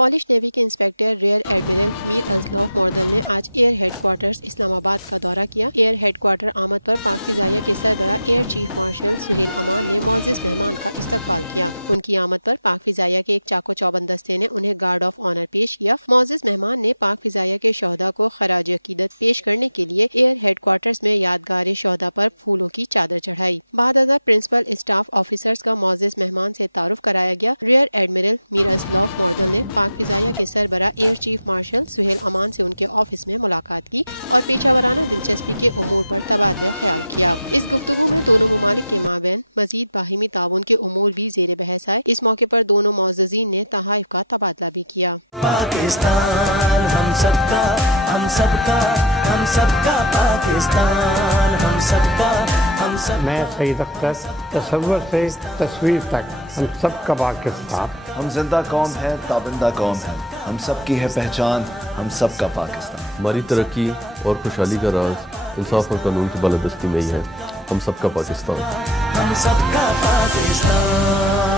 Polish navy के inspector rear admiral Mir अजलौफ मोर्दल ने आज एयर हेडक्वार्टर्स इस्लामाबाद का दौरा किया। एयर हेडक्वार्टर आमद पर पाक फिजाइया के सरबरा एयर चीफ मार्शल सुहेल अमान ने मोअज़्ज़िज़ मेहमान का इस्तकबाल किया। उनकी आमद पर पाक फिजाइया के एक चाको चौबंद दस्ते ने उन्हें गार्ड ऑफ ऑनर पेश किया। मोअज़्ज़िज़ मेहमान ने पाक फिजाइया के शोहदा को खराज अकीदत पेश करने के लिए एयर हेडक्वार्टर्स में यादगार शोहदा पर फूलों की चादर चढ़ाई। बाद अज़ा प्रिंसिपल स्टाफ ऑफिसर्स का मोअज़्ज़िज़ मेहमान से तारुफ कराया गया। रियर एडमिरल मीर अजलौफ मोर्दल ने पाक फिजाइया के सरबरा एयर चीफ मार्शल सुहेल अमान से उनके ऑफिस में मुलाकात की और पेशावराना दिलचस्पी के उमूर पर तबादला ख्याल किया। इस गुफ्तगू में दोनों मुमालिक के माबैन मजीद बाहिमी ताउन के उमूर भी जेर बहस आए। इस मौके पर दोनों मुअज़्ज़िज़ीन ने तहाइफ का तबादला भी किया। पाकिस्तान हम सबका, हम सबका, हम सबका पाकिस्तान हम सबका, हम सब। मैं सईद अख्तर, तसव्वुर से तस्वीर तक हम सबका पाकिस्तान। हम जिंदा कौम है, ताबिंदा कौम है, हम सबकी है पहचान, हम सबका पाकिस्तान। हमारी तरक्की और खुशहाली का राज इंसाफ और कानून की बालादस्ती में ही है। हम सबका पाकिस्तान, हम सबका पाकिस्तान।